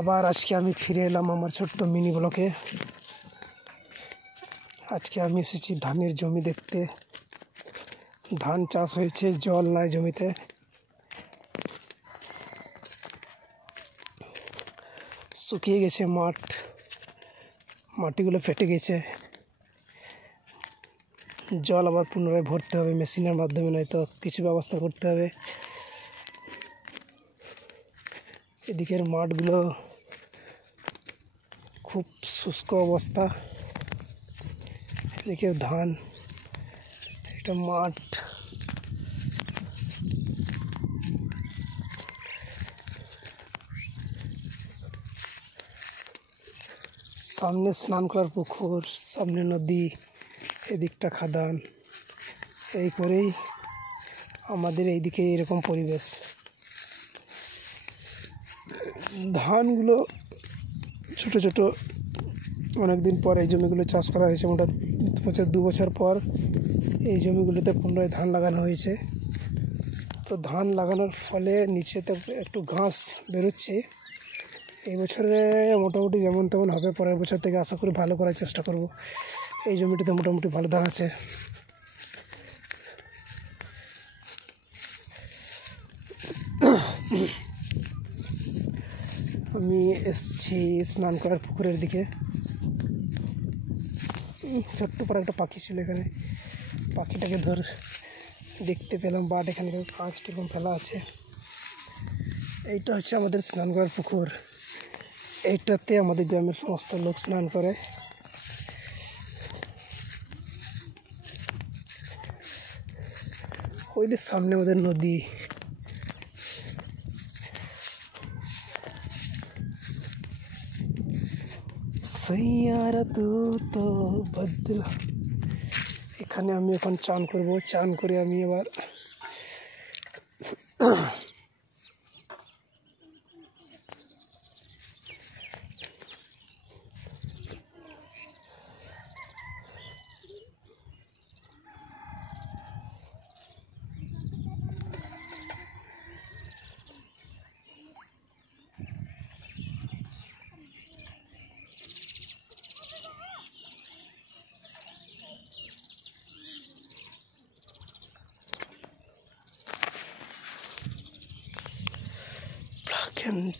আবার আজকে আমি ফিরে এলাম আমার ছোট্ট মিনি ব্লকে। আজকে আমি এসেছি ধানের জমি দেখতে। ধান চাষ হয়েছে, জল নাই জমিতে। শুকিয়ে গেছে মাঠ, মাটিগুলো ফেটে গেছে। জল আবার পুনরায় ভরতে হবে মেশিনের মাধ্যমে, নয়তো কিছু ব্যবস্থা করতে হবে। এদিকের মাঠগুলো খুব শুষ্ক অবস্থা। এদিকে ধান, একটা মাঠ। সামনে স্নান করার পুকুর, সামনে নদী, এদিকটা খাদান। এই করেই আমাদের এইদিকে এরকম পরিবেশ। ধানগুলো ছোট ছোট, অনেকদিন পর এই জমিগুলো চাষ করা হয়েছে। মোটামুটি 2 বছর পর এই জমিগুলোতে পুনরায় ধান লাগানো হয়েছে। তো ধান লাগানোর ফলে নিচেতে একটু ঘাস বেরোচ্ছে। এই বছরে মোটামুটি যেমন তেমন হবে, পরের বছর থেকে আশা করি ভালো করার চেষ্টা করব। এই জমিটিতে মোটামুটি ভালো ধান আছে। আমি এসছি স্নান করার পুকুরের দিকে। ছোট্ট পর একটা পাখি ছিল এখানে, পাখিটাকে দেখতে পেলাম। বাট এখানে কাঁচ কিরকম ফেলা আছে। এইটা হচ্ছে আমাদের স্নান করার পুকুর। এইটাতে আমাদের গ্রামের সমস্ত লোক স্নান করে। ওই যে সামনে আমাদের নদী। সৈয়ারা তু তো বদলা। এখানে আমি এখন চান করব। চান করে আমি এবার Black and